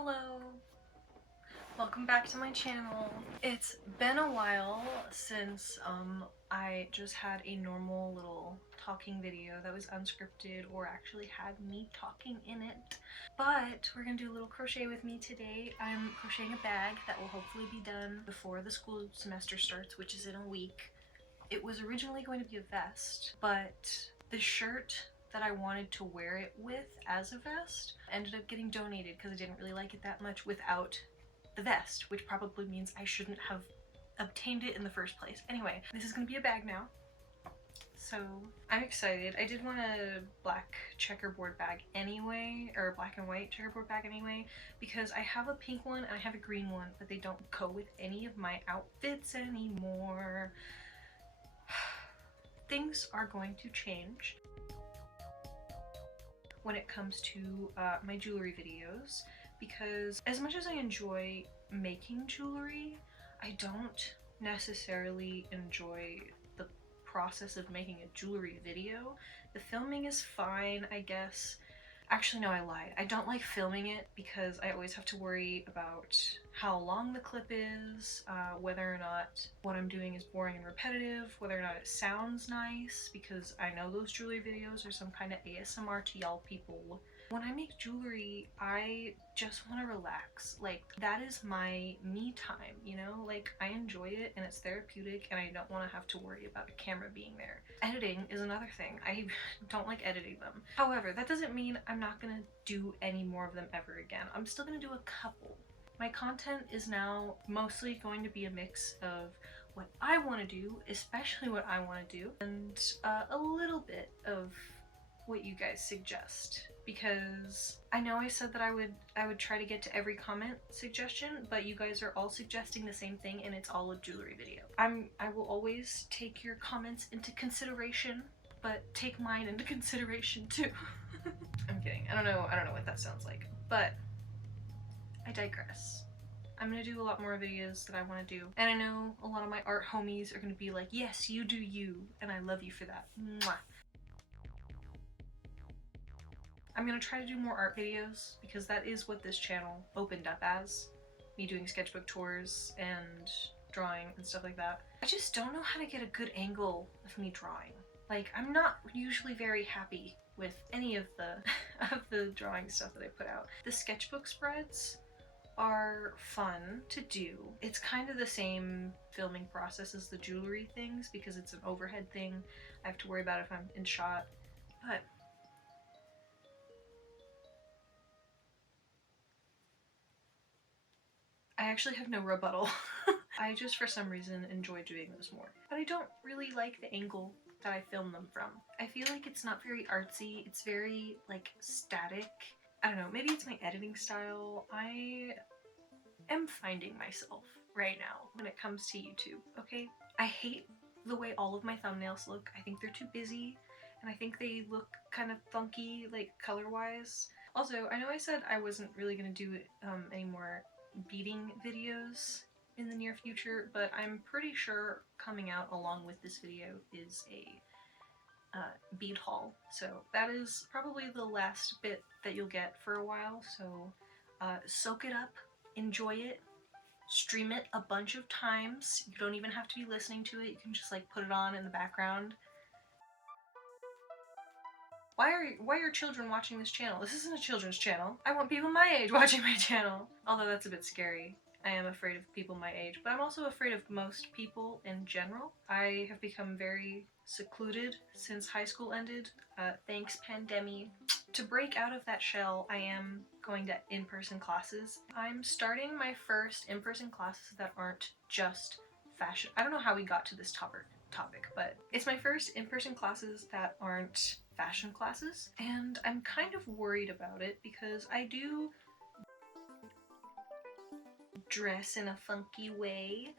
Hello! Welcome back to my channel. It's been a while since I just had a normal little talking video that was unscripted or actually had me talking in it. But we're gonna do a little crochet with me today. I'm crocheting a bag that will hopefully be done before the school semester starts, which is in a week. It was originally going to be a vest, but the shirt that I wanted to wear it with as a vest ended up getting donated because I didn't really like it that much without the vest, which probably means I shouldn't have obtained it in the first place. Anyway, this is gonna be a bag now. So I'm excited. I did want a black checkerboard bag anyway, or a black and white checkerboard bag anyway, because I have a pink one and I have a green one, but they don't go with any of my outfits anymore. Things are going to change when it comes to my jewelry videos, because as much as I enjoy making jewelry, I don't necessarily enjoy the process of making a jewelry video. The filming is fine, I guess. Actually, no, I lied. I don't like filming it because I always have to worry about how long the clip is, whether or not what I'm doing is boring and repetitive, whether or not it sounds nice, because I know those jewelry videos are some kind of ASMR to y'all people. When I make jewelry, I just want to relax. Like, that is my me time, you know? Like, I enjoy it and it's therapeutic and I don't want to have to worry about a camera being there. Editing is another thing. I don't like editing them. However, that doesn't mean I'm not gonna do any more of them ever again. I'm still gonna do a couple. My content is now mostly going to be a mix of what I want to do, especially what I want to do, and a little bit of what you guys suggest, because I know I said that I would try to get to every comment suggestion, but you guys are all suggesting the same thing and it's all a jewelry video. I will always take your comments into consideration, but take mine into consideration too. I'm kidding. I don't know what that sounds like, but I digress. I'm gonna do a lot more videos that I want to do, and I know a lot of my art homies are gonna be like, yes, you do you, and I love you for that. Mwah. I'm gonna try to do more art videos because that is what this channel opened up as. Me doing sketchbook tours and drawing and stuff like that. I just don't know how to get a good angle of me drawing. Like, I'm not usually very happy with any of the of the drawing stuff that I put out. The sketchbook spreads are fun to do. It's kind of the same filming process as the jewelry things because it's an overhead thing. I have to worry about if I'm in shot, but I actually have no rebuttal. I just for some reason enjoy doing those more. But I don't really like the angle that I film them from. I feel like it's not very artsy, it's very like static. I don't know, maybe it's my editing style. I am finding myself right now when it comes to YouTube, okay? I hate the way all of my thumbnails look. I think they're too busy and I think they look kind of funky, like color-wise. Also, I know I said I wasn't really gonna do any more beading videos in the near future, but I'm pretty sure coming out along with this video is a bead haul. So that is probably the last bit that you'll get for a while, so soak it up, enjoy it, stream it a bunch of times. You don't even have to be listening to it, you can just like put it on in the background. Why are children watching this channel? This isn't a children's channel. I want people my age watching my channel. Although that's a bit scary. I am afraid of people my age, but I'm also afraid of most people in general. I have become very secluded since high school ended. Thanks, pandemic. To break out of that shell, I am going to in-person classes. I'm starting my first in-person classes that aren't just fashion. I don't know how we got to this topic, but it's my first in-person classes that aren't fashion classes, and I'm kind of worried about it because I do dress in a funky way,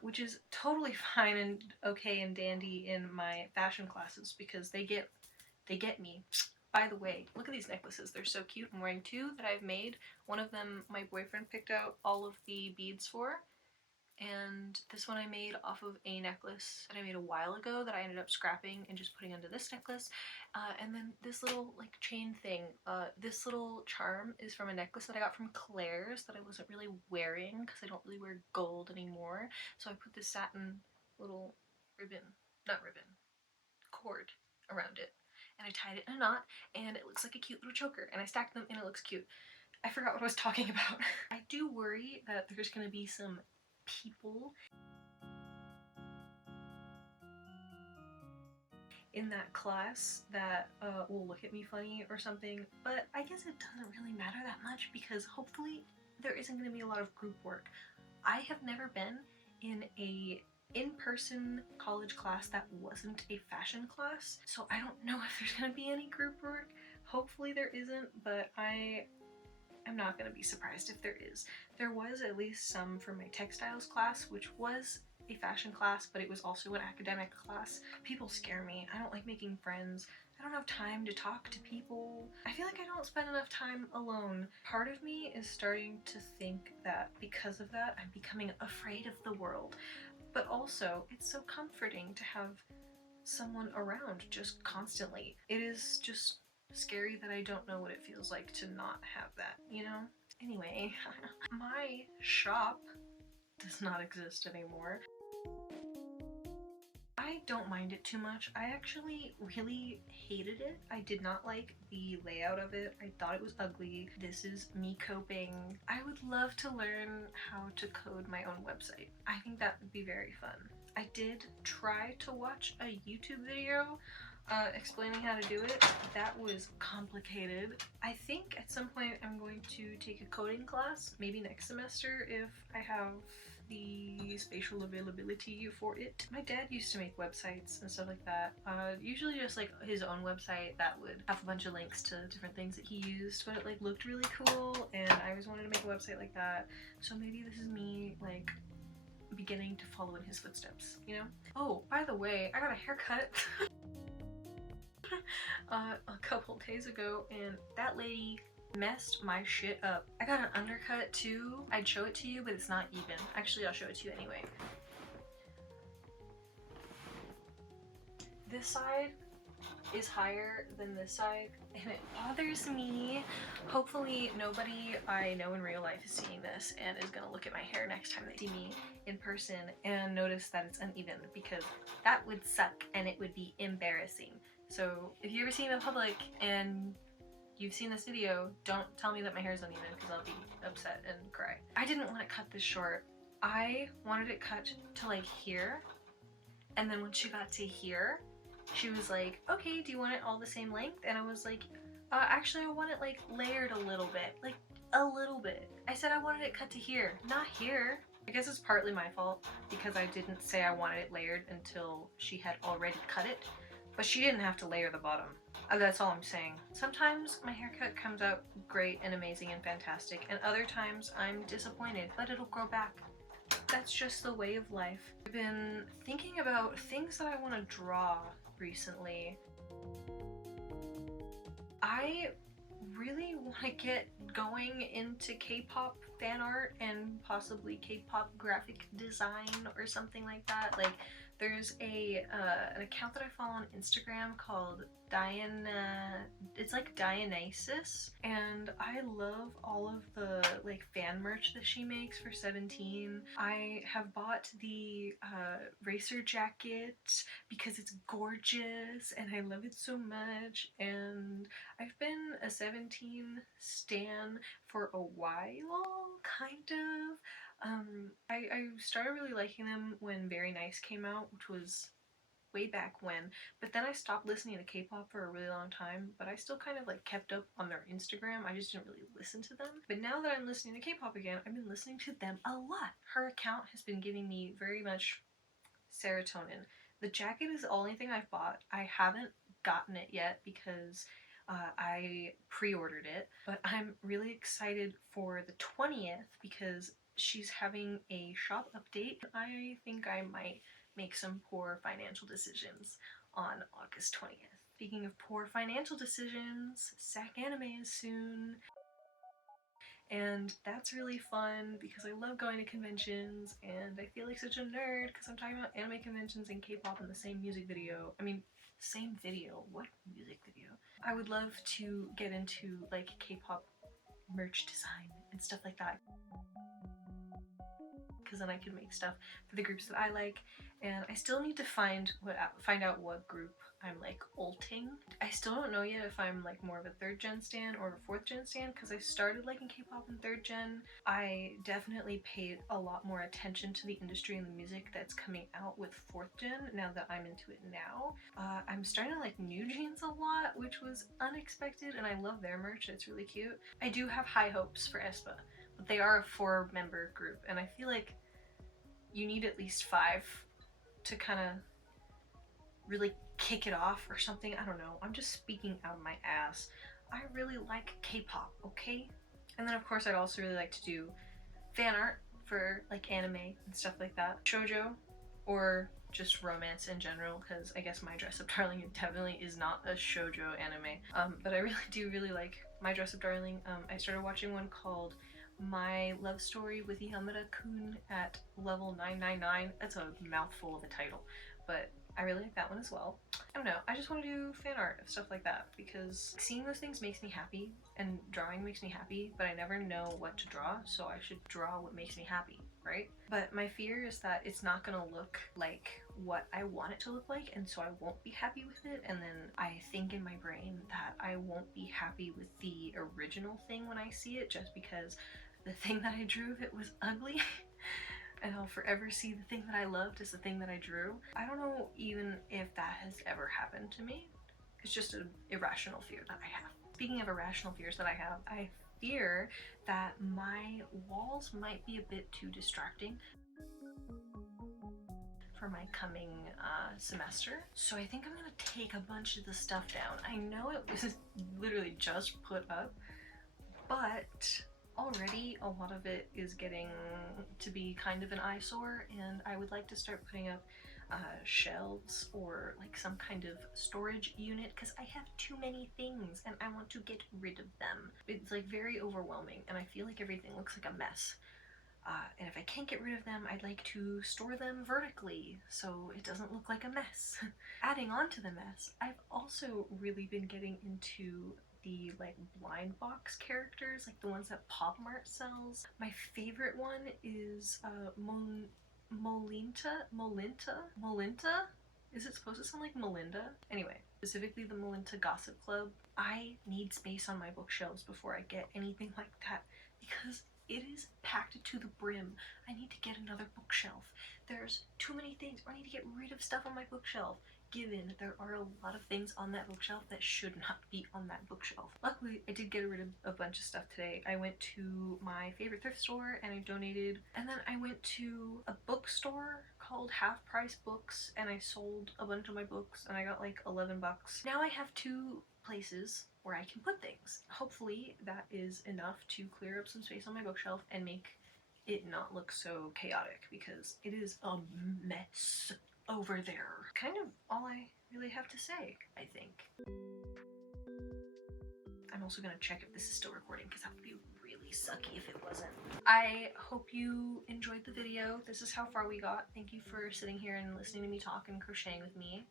which is totally fine and okay and dandy in my fashion classes because they get me. By the way, look at these necklaces. They're so cute. I'm wearing two that I've made. One of them my boyfriend picked out all of the beads for, And this one I made off of a necklace that I made a while ago that I ended up scrapping and just putting under this necklace. And then this little like chain thing, this little charm is from a necklace that I got from Claire's that I wasn't really wearing because I don't really wear gold anymore. So I put this satin little ribbon, not ribbon, cord around it. And I tied it in a knot and it looks like a cute little choker, and I stacked them and it looks cute. I forgot what I was talking about. I do worry that there's gonna be some people in that class that will look at me funny or something, but I guess it doesn't really matter that much because hopefully there isn't going to be a lot of group work. I have never been in a in-person college class that wasn't a fashion class, so I don't know if there's going to be any group work. Hopefully there isn't, but I am not going to be surprised if there is. There was at least some for my textiles class, which was a fashion class, but it was also an academic class. People scare me. I don't like making friends. I don't have time to talk to people. I feel like I don't spend enough time alone. Part of me is starting to think that because of that, I'm becoming afraid of the world. But also, it's so comforting to have someone around just constantly. It is just scary that I don't know what it feels like to not have that, you know? Anyway, my shop does not exist anymore. I don't mind it too much. I actually really hated it. I did not like the layout of it. I thought it was ugly. This is me coping. I would love to learn how to code my own website. I think that would be very fun. I did try to watch a YouTube video explaining how to do it. That was complicated. I think at some point I'm going to take a coding class, maybe next semester if I have the spatial availability for it. My dad used to make websites and stuff like that. Usually just like his own website that would have a bunch of links to different things that he used, but it like looked really cool and I always wanted to make a website like that. So maybe this is me like beginning to follow in his footsteps, you know? Oh, by the way, I got a haircut a couple days ago and that lady messed my shit up. I got an undercut too. I'd show it to you, but it's not even. Actually, I'll show it to you anyway. This side is higher than this side and it bothers me. Hopefully nobody I know in real life is seeing this and is gonna look at my hair next time they see me in person and notice that it's uneven, because that would suck and it would be embarrassing. So if you ever see me in public and you've seen this video, don't tell me that my hair is uneven because I'll be upset and cry. I didn't want to cut this short. I wanted it cut to like here, and then when she got to here, she was like, okay, do you want it all the same length? And I was like, actually I want it like layered a little bit, like a little bit. I said I wanted it cut to here, not here. I guess it's partly my fault because I didn't say I wanted it layered until she had already cut it, but she didn't have to layer the bottom. That's all I'm saying. Sometimes my haircut comes out great and amazing and fantastic, and other times I'm disappointed, but it'll grow back. That's just the way of life. I've been thinking about things that I want to draw recently. I really want to get going into K-pop fan art and possibly K-pop graphic design or something like that. Like there's an account that I follow on Instagram called it's like Dionysus, and I love all of the like fan merch that she makes for 17. I have bought the racer jacket because it's gorgeous and I love it so much, and I've been a 17 stan for a while, kind of. I started really liking them when Very Nice came out, which was way back when, but then I stopped listening to K-pop for a really long time, but I still kind of like kept up on their Instagram. I just didn't really listen to them. But now that I'm listening to K-pop again, I've been listening to them a lot. Her account has been giving me very much serotonin. The jacket is the only thing I've bought. I haven't gotten it yet because I pre-ordered it, but I'm really excited for the 20th because she's having a shop update. I think I might make some poor financial decisions on August 20th. Speaking of poor financial decisions, SAC Anime is soon. and that's really fun because I love going to conventions, and I feel like such a nerd because I'm talking about anime conventions and K-pop in the same music video. I mean, same video? What music video? I would love to get into like K-pop merch design and stuff like that, because then I can make stuff for the groups that I like. And I still need to find out what group I'm like ulting. I still don't know yet if I'm like more of a 3rd gen stan or a 4th gen stan, because I started liking K-pop in 3rd gen. I definitely paid a lot more attention to the industry and the music that's coming out with 4th gen now that I'm into it now. I'm starting to like New Jeans a lot, which was unexpected, and I love their merch. It's really cute. I do have high hopes for aespa, but they are a 4-member group, and I feel like you need at least 5 to kind of really kick it off or something. I don't know. I'm just speaking out of my ass. I really like K-pop, okay? And then of course I'd also really like to do fan art for like anime and stuff like that. Shoujo, or just romance in general, because I guess My Dress Up Darling definitely is not a shoujo anime. But I really do really like My Dress Up Darling. I started watching one called My Love Story with Yamada-kun at level 999. That's a mouthful of a title, but I really like that one as well. I don't know, I just want to do fan art of stuff like that because seeing those things makes me happy, and drawing makes me happy, but I never know what to draw, so I should draw what makes me happy, right? But my fear is that it's not gonna look like what I want it to look like, and so I won't be happy with it, and then I think in my brain that I won't be happy with the original thing when I see it, just because the thing that I drew of it was ugly. And I'll forever see the thing that I loved as the thing that I drew. I don't know even if that has ever happened to me. It's just an irrational fear that I have. Speaking of irrational fears that I have, I fear that my walls might be a bit too distracting for my coming semester. So I think I'm gonna take a bunch of the stuff down. I know it was literally just put up, but already a lot of it is getting to be kind of an eyesore, and I would like to start putting up shelves or like some kind of storage unit, because I have too many things and I want to get rid of them. It's like very overwhelming, and I feel like everything looks like a mess. And if I can't get rid of them, I'd like to store them vertically so it doesn't look like a mess. Adding on to the mess, I've also really been getting into the like blind box characters, like the ones that Pop Mart sells. My favorite one is Molinta? Is it supposed to sound like Melinda? Anyway, specifically the Melinta Gossip Club. I need space on my bookshelves before I get anything like that, because it is packed to the brim. I need to get another bookshelf. There's too many things. I need to get rid of stuff on my bookshelf, given there are a lot of things on that bookshelf that should not be on that bookshelf. Luckily, I did get rid of a bunch of stuff today. I went to my favorite thrift store and I donated, and then I went to a bookstore called Half Price Books and I sold a bunch of my books and I got like 11 bucks. Now I have 2 places where I can put things. Hopefully that is enough to clear up some space on my bookshelf and make it not look so chaotic, because it is a mess over there. Kind of all I really have to say, I think. I'm also gonna check if this is still recording, because that would be really sucky if it wasn't. I hope you enjoyed the video. This is how far we got. Thank you for sitting here and listening to me talk and crocheting with me.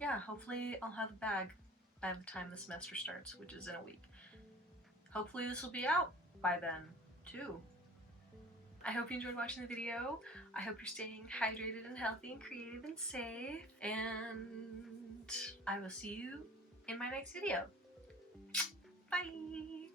Yeah, hopefully I'll have a bag by the time the semester starts, which is in a week. Hopefully this will be out by then, too. I hope you enjoyed watching the video. I hope you're staying hydrated and healthy and creative and safe. And I will see you in my next video. Bye!